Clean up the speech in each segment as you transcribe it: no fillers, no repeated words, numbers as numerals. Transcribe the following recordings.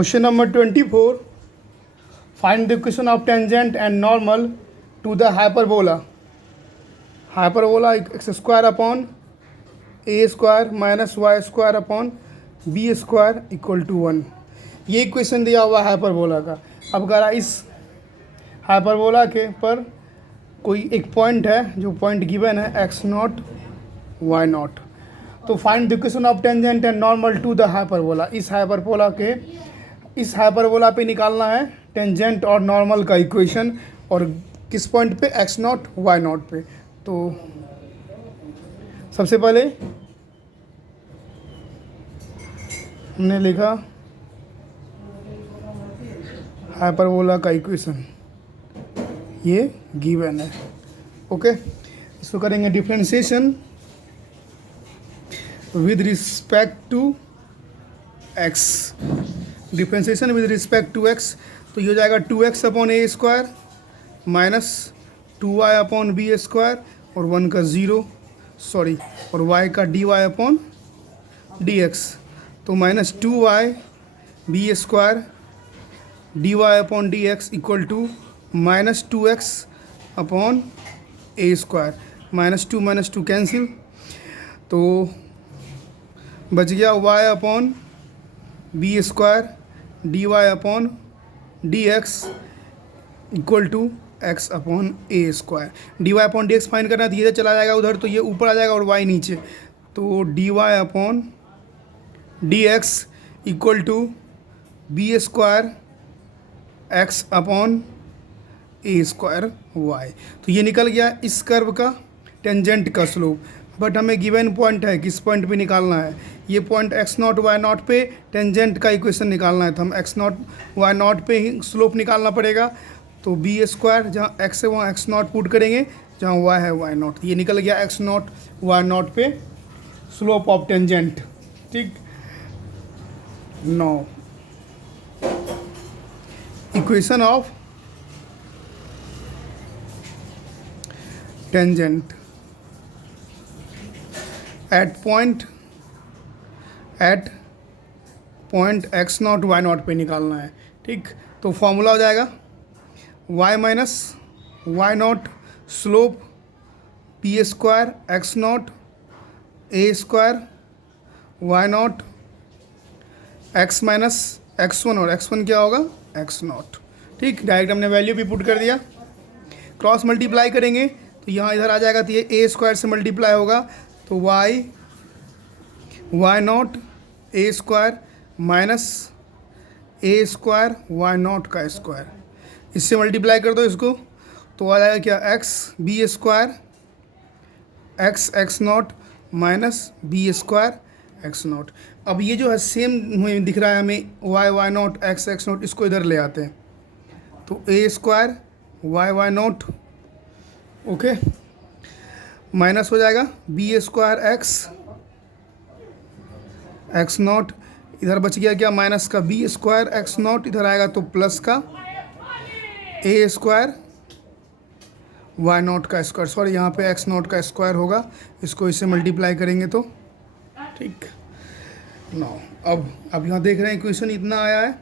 Question number 24. Find the equation of tangent and normal to the hyperbola. Hyperbola x square upon a square minus y square upon b square equal to 1. ये equation दिया हुआ hyperbola का. अब अगर इस hyperbola के पर कोई एक पॉइंट है, जो पॉइंट गिवन है x नॉट y नॉट, तो find the equation of tangent and normal to the hyperbola. इस हाइपरबोला पे निकालना है टेंजेंट और नॉर्मल का इक्वेशन, और किस पॉइंट पे, x नॉट y नॉट पे. तो सबसे पहले हमने लिखा हाइपरबोला का इक्वेशन, ये गिवन है. ओके, इसको करेंगे differentiation with respect to x. Differentiation with respect to x, तो ये हो जाएगा 2x अपॉन ए square minus 2y upon b square और 1 का 0 और y का dy अपॉन dx. तो minus 2y b square dy upon dx equal to minus 2x upon A square. Minus two cancel, तो बच गया y upon b square d Y upon D x equal to x upon A square. D Y upon D x find करना, धीरे चला जाएगा उधर, तो ये ऊपर आ जाएगा और y नीचे. तो D Y upon D x equal to B square X upon A square Y. तो ये निकल गया इस कर्व का टेंजेंट का स्लोप. बट हमें गिवन पॉइंट है, किस पॉइंट पे निकालना है, ये point x not y not पे टेंजेंट का इक्वेशन निकालना है. तो हम x नॉट y नॉट पे ही स्लोप निकालना पड़ेगा. तो बी स्क्वायर जहाँ x है वहाँ x नॉट पुट करेंगे, जहाँ y है y नॉट. ये निकल गया x नॉट y नॉट पे स्लोप ऑफ टेंजेंट. ठीक, no equation of tangent at point x not y not पे निकालना है. ठीक, तो फॉर्मूला हो जाएगा y minus y not slope P square x not a square y not x minus x1, और x1 क्या होगा, x नॉट. ठीक, डायरेक्ट हमने वैल्यू भी पुट कर दिया. क्रॉस मल्टीप्लाई करेंगे तो यहाँ इधर आ जाएगा, तो ये ए स्क्वायर से मल्टीप्लाई होगा, तो y not A square minus A square Y not का स्क्वायर. इससे मल्टीप्लाई कर दो इसको, तो आ जाएगा क्या, X B square x not minus B square x not. अब ये जो है सेम दिख रहा है हमें, वाई नॉट एक्स नॉट, इसको इधर ले आते हैं. तो a square Y naught, okay, minus हो जाएगा बी स्क्वायर एक्स नॉट. इधर बच गया क्या, माइनस का बी स्क्वायर एक्स नॉट, इधर आएगा तो प्लस का ए स्क्वायर वाई नॉट का स्क्वायर. सॉरी, यहाँ पे एक्स नॉट का स्क्वायर होगा, इसको इससे मल्टीप्लाई करेंगे तो. ठीक, नो अब यहाँ देख रहे हैं इक्वेशन इतना आया है.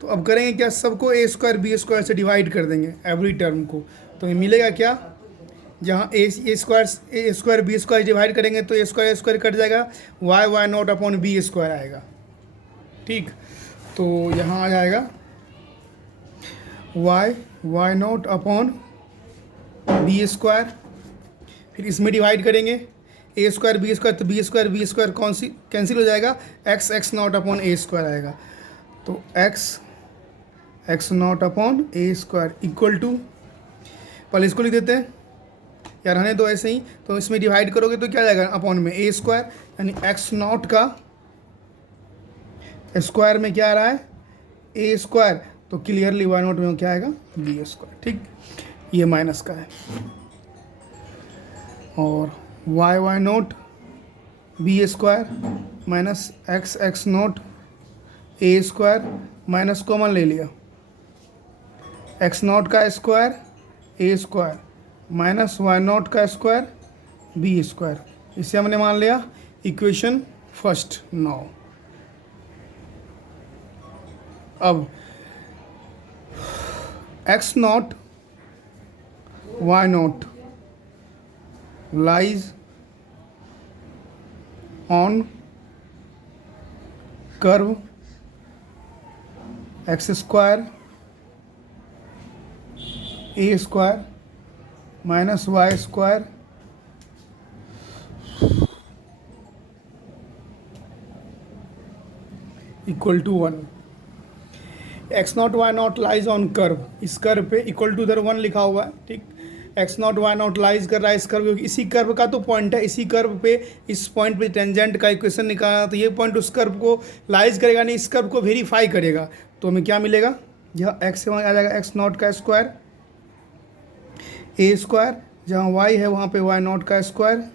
तो अब करेंगे क्या, सबको ए स्क्वायर बी स्क्वायर से डिवाइड कर देंगे एवरी टर्म को. तो ये मिलेगा क्या, जहाँ a square b square divide करेंगे तो ए स्क्वायर कट जाएगा, y not upon b square आएगा. ठीक, तो यहाँ आ जाएगा y not upon b square. फिर इसमें डिवाइड करेंगे ए स्क्वायर बी स्क्वायर, तो बी स्क्वायर कौन सी कैंसिल हो जाएगा, x not upon A square आएगा. तो x not upon A square equal to, पहले इसको लिख देते हैं यार, रहने दो ऐसे ही. तो इसमें डिवाइड करोगे तो क्या जाएगा, अपॉन में ए स्क्वायर, यानी एक्स नॉट का स्क्वायर में क्या आ रहा है, ए स्क्वायर, तो क्लियरली वाई नॉट में क्या आएगा, बी स्क्वायर. ठीक, ये माइनस का है. और y not b square minus x not a square, minus common ले लिया, एक्स नॉट का square a square minus y not का स्क्वायर बी स्क्वायर. इसे हमने मान लिया इक्वेशन फर्स्ट. नाउ अब x not y not lies on curve x square a square minus y square equal to 1। X not y not lies on curve, इस curve पे equal to इधर 1 लिखा हुआ है, ठीक। X not y not lies कर रहा है इस कर्व, इसी कर्व का तो पॉइंट है, इसी कर्व पे इस पॉइंट पे टेंजेंट का इक्वेशन निकालना, तो ये पॉइंट उस कर्व को लाइज करेगा नहीं, इस कर्व को वेरीफाई करेगा। तो हमें क्या मिलेगा, यह एक्स से वहाँ आ जाएगा एक्स नॉट का स्क्वायर ए स्क्वायर, जहाँ वाई है वहाँ पे वाई नॉट का square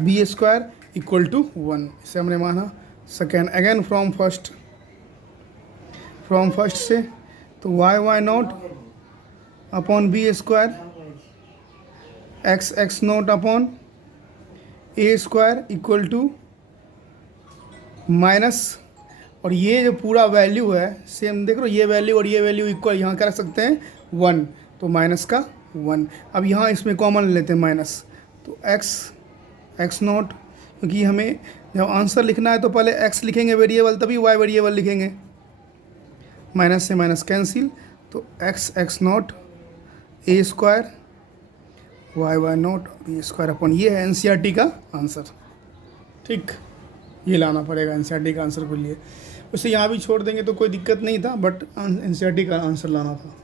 b square equal to 1। इसे हमने माना सेकेंड। अगेन फ्रॉम फर्स्ट से, तो y not upon b square x not upon A square equal to minus, और ये जो पूरा वैल्यू है सेम देख लो, ये वैल्यू और ये वैल्यू इक्वल, यहाँ क्या रख सकते हैं 1, तो माइनस का 1। अब यहाँ इसमें कॉमन लेते हैं माइनस, तो एक्स नॉट, क्योंकि हमें जब आंसर लिखना है तो पहले एक्स लिखेंगे वेरिएबल, तभी वाई वेरिएबल लिखेंगे, माइनस से माइनस कैंसिल, तो x not a square why not b square upon, ये है एनसीईआरटी का आंसर, ठीक। ये लाना पड़ेगा एनसीईआरटी का आंसर के लिए, उसे यहाँ भी छोड़ देंगे तो कोई दिक्कत नहीं था, बट एनसीईआरटी का आंसर लाना था।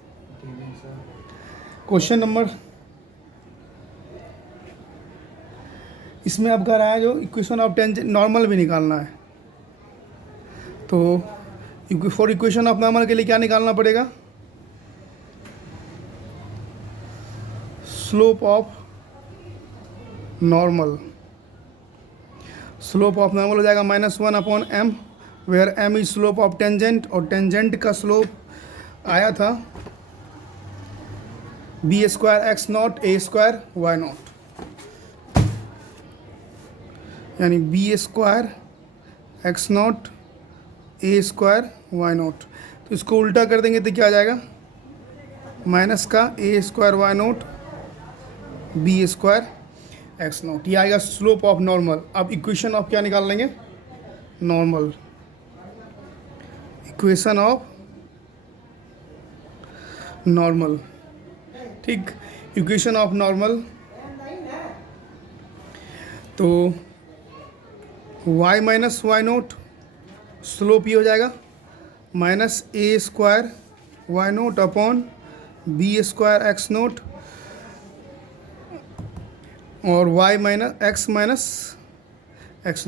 क्वेश्चन नंबर, इसमें अब कह रहा है जो इक्वेशन ऑफ टेंजेंट नॉर्मल भी निकालना है, तो फॉर इक्वेशन ऑफ नॉर्मल के लिए क्या निकालना पड़ेगा, स्लोप ऑफ नॉर्मल हो जाएगा -1 upon m, where m is slope of tangent, और टेंजेंट का स्लोप आया था b square x not a square Y naught, यानी b square x not a square Y naught. तो इसको उल्टा कर देंगे तो क्या आ जाएगा, माइनस का a square why not b square x naught, ये आएगा स्लोप ऑफ नॉर्मल। अब इक्वेशन ऑफ क्या निकाल लेंगे, नॉर्मल, इक्वेशन ऑफ नॉर्मल, ठीक। इक्वेशन ऑफ नॉर्मल, तो y minus y naught, slope ये हो जाएगा माइनस ए square y naught upon b square x naught, और y माइनस एक्स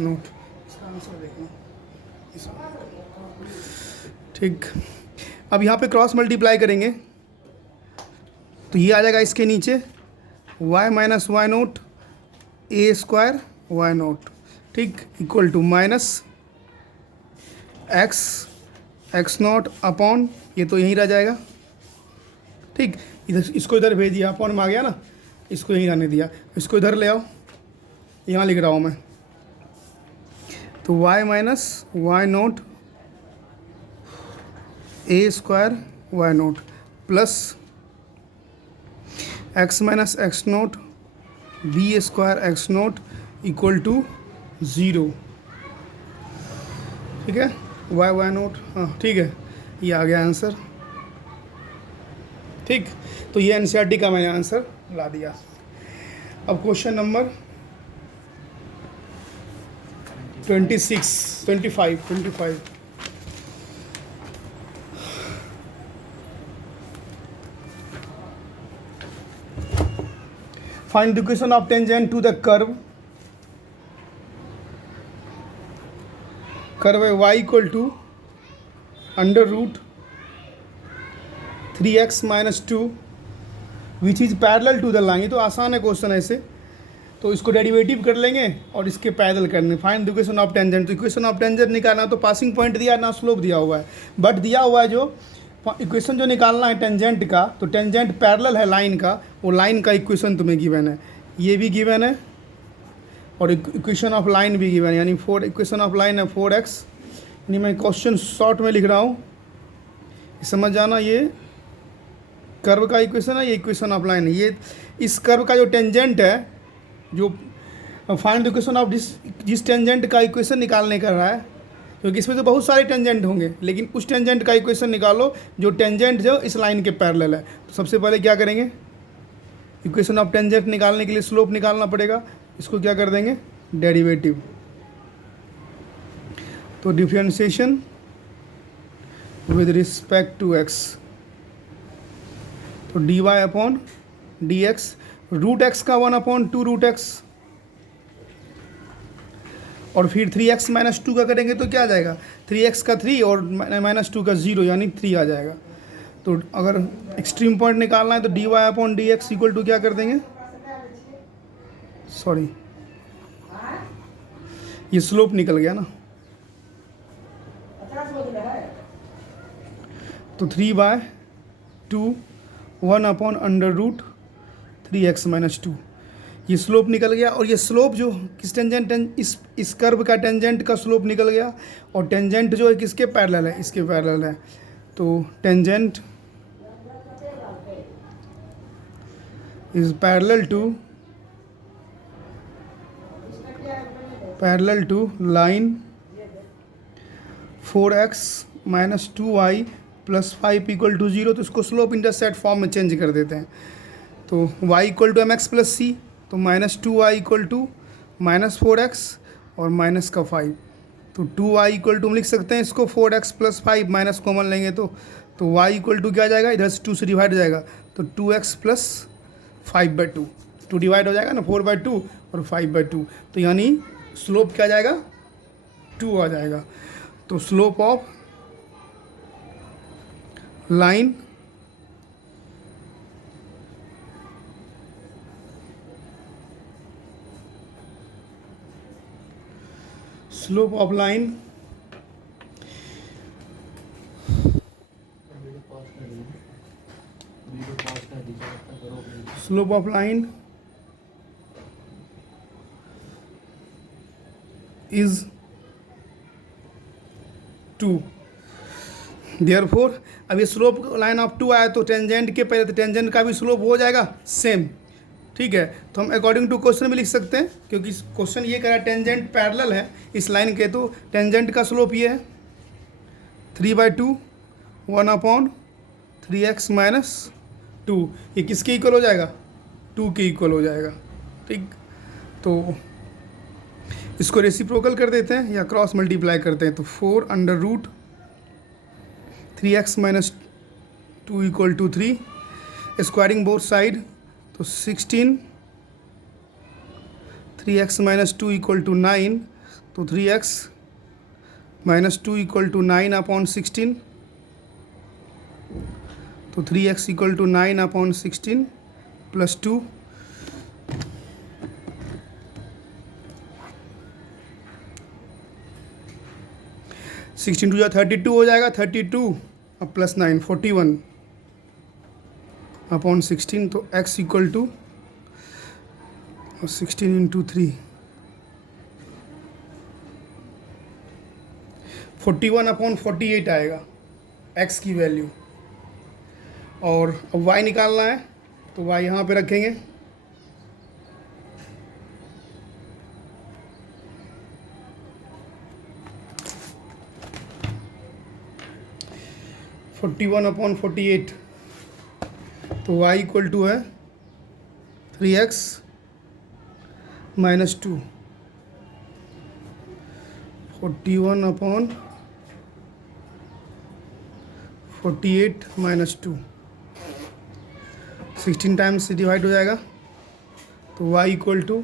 नोट, इसका आंसर देखना, ठीक। अब यहाँ पे क्रॉस मल्टीप्लाई करेंगे तो ये आ जाएगा इसके नीचे y minus y not a square y not, ठीक, equal to minus x not upon, ये तो यहीं रह जाएगा, ठीक। इधर इसको इधर भेज दिया, अपॉन में आ गया ना, इसको यहीं रहने दिया, इसको इधर ले आओ, यहाँ लिख रहा हूँ मैं, तो y minus y not a square y not plus x minus x not b square x not equal to 0, ठीक है, वाई नोट, हाँ ठीक है, ये आ गया आंसर, ठीक। तो ये एनसीईआरटी का मैंने आंसर ला दिया। अब question number 25। Find the equation of tangent to the curve है y equal to under root 3x minus 2 which is parallel to the line. ये तो आसान है क्वेश्चन ऐसे, तो इसको डेरिवेटिव कर लेंगे और इसके पैरेलल करने। Find the equation of tangent, तो इक्वेशन ऑफ टेंजेंट निकालना, तो पासिंग पॉइंट दिया ना स्लोप दिया हुआ है, बट दिया हुआ है जो इक्वेशन जो निकालना है टेंजेंट का, तो टेंजेंट पैरेलल है लाइन का, वो लाइन का इक्वेशन तुम्हें गिवन है, ये भी गिवन है और इक्वेशन ऑफ लाइन भी गिवन है, यानी इक्वेशन ऑफ लाइन है 4x यानी मैं क्वेश्चन शॉर्ट में लिख रहा हूँ, समझ जाना। ये कर्व का इक्वेशन है, ये इक्वेशन ऑफ लाइन है। ये इस कर्व का जो टेंजेंट है, जो फाइंड द इक्वेशन ऑफ जिस टेंजेंट का इक्वेशन निकालने कर रहा है, क्योंकि इसमें तो बहुत सारे टेंजेंट होंगे, लेकिन उस टेंजेंट का इक्वेशन निकालो जो टेंजेंट जो इस लाइन के पैरेलल है। तो सबसे पहले क्या करेंगे, इक्वेशन ऑफ टेंजेंट निकालने के लिए स्लोप निकालना पड़ेगा। इसको क्या कर देंगे, डेरिवेटिव। तो differentiation with respect to x, तो D Y upon D x, root x का 1/2 रूट एक्स, और फिर 3x माइनस 2 का करेंगे तो क्या आ जाएगा, 3x का 3 और -2 का 0, यानी 3 आ जाएगा। तो अगर एक्सट्रीम पॉइंट निकालना है तो D Y upon D x equal to क्या कर देंगे, सॉरी ये स्लोप निकल गया ना, तो 3/2 1/√3x माइनस 2, ये स्लोप निकल गया। और ये स्लोप जो किस टेंजेंट, इस कर्व का टेंजेंट का स्लोप निकल गया, और टेंजेंट जो है किसके पैरेलल है, इसके पैरेलल है। तो tangent is parallel to line 4x minus 2y plus 5 equal to 0। तो इसको स्लोप इंटरसेप्ट फॉर्म में चेंज कर देते हैं। तो y equal to mx plus c, तो -2y इक्वल टू -4x और माइनस का 5, तो 2y इक्वल टू हम लिख सकते हैं इसको 4x प्लस 5, माइनस कॉमन लेंगे तो y इक्वल टू क्या आ जाएगा, इधर से 2 से डिवाइड हो जाएगा, तो 2x प्लस 5/2, 2 डिवाइड हो जाएगा ना, 4/2 और 5/2, तो यानी स्लोप क्या आ जाएगा, 2 आ जाएगा। तो slope of line slope of line is 2। Therefore अब ये स्लोप लाइन ऑफ 2 आया तो टेंजेंट के पहले तो टेंजेंट का भी स्लोप हो जाएगा सेम, ठीक है। तो हम अकॉर्डिंग टू क्वेश्चन भी लिख सकते हैं, क्योंकि क्वेश्चन ये कह रहा है टेंजेंट पैरेलल है इस लाइन के, तो टेंजेंट का स्लोप ये है 3/2 1/3x माइनस 2, ये किसके इक्वल हो जाएगा, 2 के इक्वल हो जाएगा, ठीक। तो इसको रेसिप्रोकल कर देते हैं या क्रॉस मल्टीप्लाई करते हैं, तो 4/3x minus 2 equal to 3, squaring both side, तो 16, 3x माइनस 2 इक्वल टू 9, तो 3x माइनस 2 इक्वल टू 9/16, तो 3x equal to 9/16 plus 2, sixteen two 32 हो जाएगा, 32 अब प्लस 9 41/16, तो x इक्वल टू 16 इंटू 3 41/48 आएगा x की वैल्यू। और अब y निकालना है, तो y यहाँ पे रखेंगे, (41/48), तो y इक्वल टू है 3x माइनस 2, 41/48 माइनस 2, 16 टाइम्स से डिवाइड हो जाएगा, तो y इक्वल टू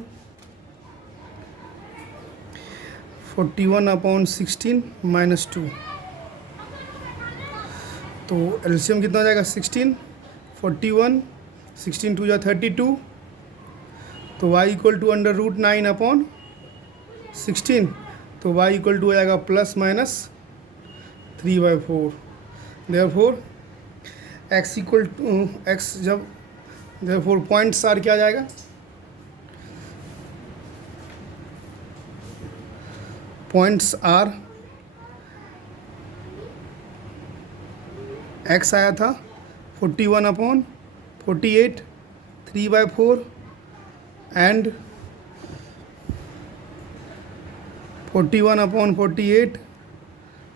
41/16 माइनस 2, तो एलसीएम कितना हो जाएगा 16, 41, 16 2 32, तो y इक्वल टू √9/16, तो y इक्वल टू हो जाएगा plus minus 3/4। Therefore x equal to x, जब देयरफॉर पॉइंट्स आर क्या आ जाएगा, पॉइंट्स आर एक्स आया था 41/48 3/4 एंड 41/48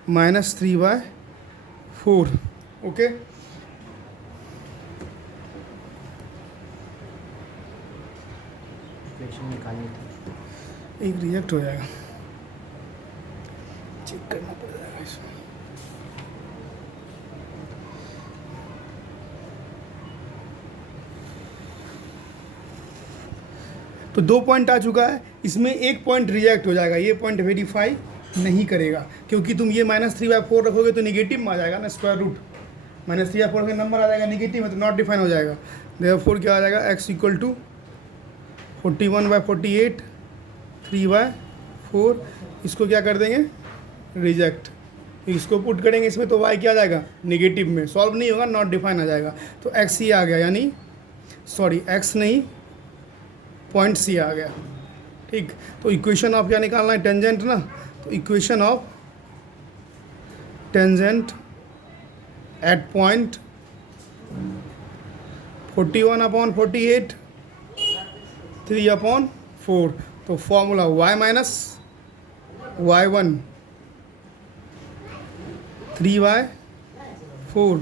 माइनस 3/4। ओके, इक्वेशन निकालनी थी। एक रिजेक्ट हो जाएगा, चेक करना पड़ेगा इसमें। तो 2 पॉइंट आ चुका है, इसमें एक पॉइंट रिजेक्ट हो जाएगा, ये पॉइंट वेरीफाई नहीं करेगा क्योंकि तुम ये -3/4 रखोगे तो निगेटिव में आ जाएगा ना, स्क्वायर रूट -3/4 का नंबर आ जाएगा निगेटिव में, तो नॉट डिफाइन हो जाएगा। देयरफॉर क्या आ जाएगा, x इक्वल टू 41/48 3/4, इसको क्या कर देंगे, रिजेक्ट। इसको पुट करेंगे इसमें तो y क्या आ जाएगा, नेगेटिव में, सॉल्व नहीं होगा, नॉट डिफाइन आ जाएगा। तो x ही आ गया, यानी सॉरी x नहीं, पॉइंट सी आ गया। ठीक, तो इक्वेशन ऑफ क्या निकालना है, टेंजेंट ना, तो equation of tangent at point 41/48 3/4, तो formula y minus y1 3/4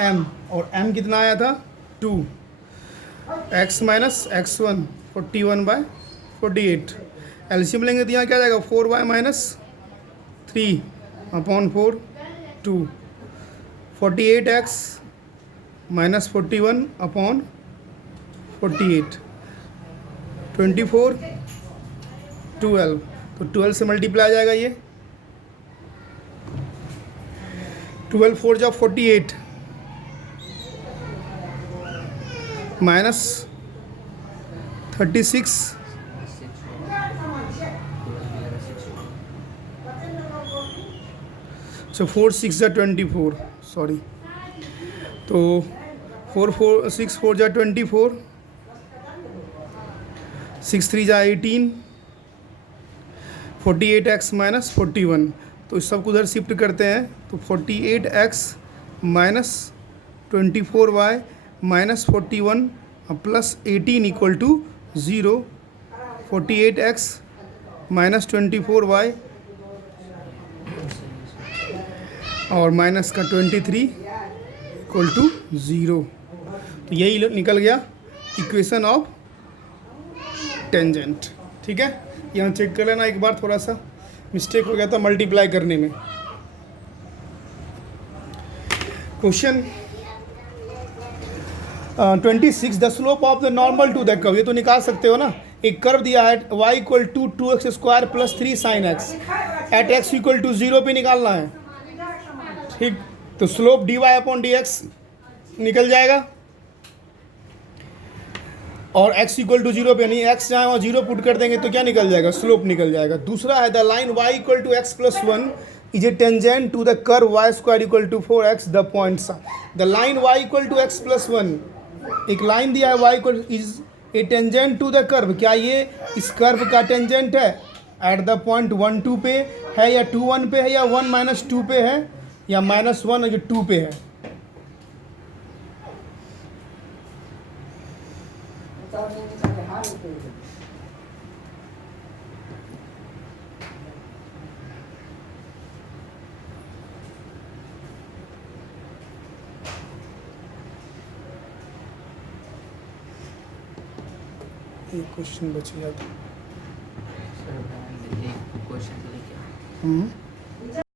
m, और m कितना आया था 2, x माइनस x1 41/48, एलसीएम लेंगे तो यहाँ क्या जाएगा 4y माइनस 3/4 2, 48x माइनस 41/48 24 12, तो 12 से मल्टीप्लाई आ जाएगा ये, 12 4 जा 48 माइनस 36 so 4 6 जा 24, सॉरी, तो 4 6 4 जा 24, 6 3 जा 18, 48x माइनस 41, तो इस सबको उधर शिफ्ट करते हैं, तो 48x minus 24y minus 41 plus 18 equal to 0, 48x minus 24y और माइनस का 23 इक्वल टू 0, तो यही निकल गया इक्वेशन ऑफ टेंजेंट। ठीक है, यहाँ चेक कर लेना एक बार, थोड़ा सा मिस्टेक हो गया था मल्टीप्लाई करने में। Question 26, the slope of the normal to the curve, ये तो निकाल सकते हो ना, एक कर्व दिया है y equal to 2x² plus 3 sin x at x equal to 0 पे निकालना है। ठीक, तो स्लोप dy/dx निकल जाएगा और x इक्वल टू 0 पे, नहीं x जहाँ वहाँ 0 पुट कर देंगे तो क्या निकल जाएगा, स्लोप निकल जाएगा। दूसरा है the line y equal to x plus 1 is a tangent to the curve y² equal to 4x, the points, the line y equal to x plus 1, एक लाइन दिया है y equal is a tangent to the curve, क्या ये इस curve का tangent है at the point 1 2 पे है, या 2 1 पे है, या 1 माइनस 2 पे है, या -1 और जो 2 पे है। एक क्वेश्चन बच गया था। सर एक क्वेश्चन लेके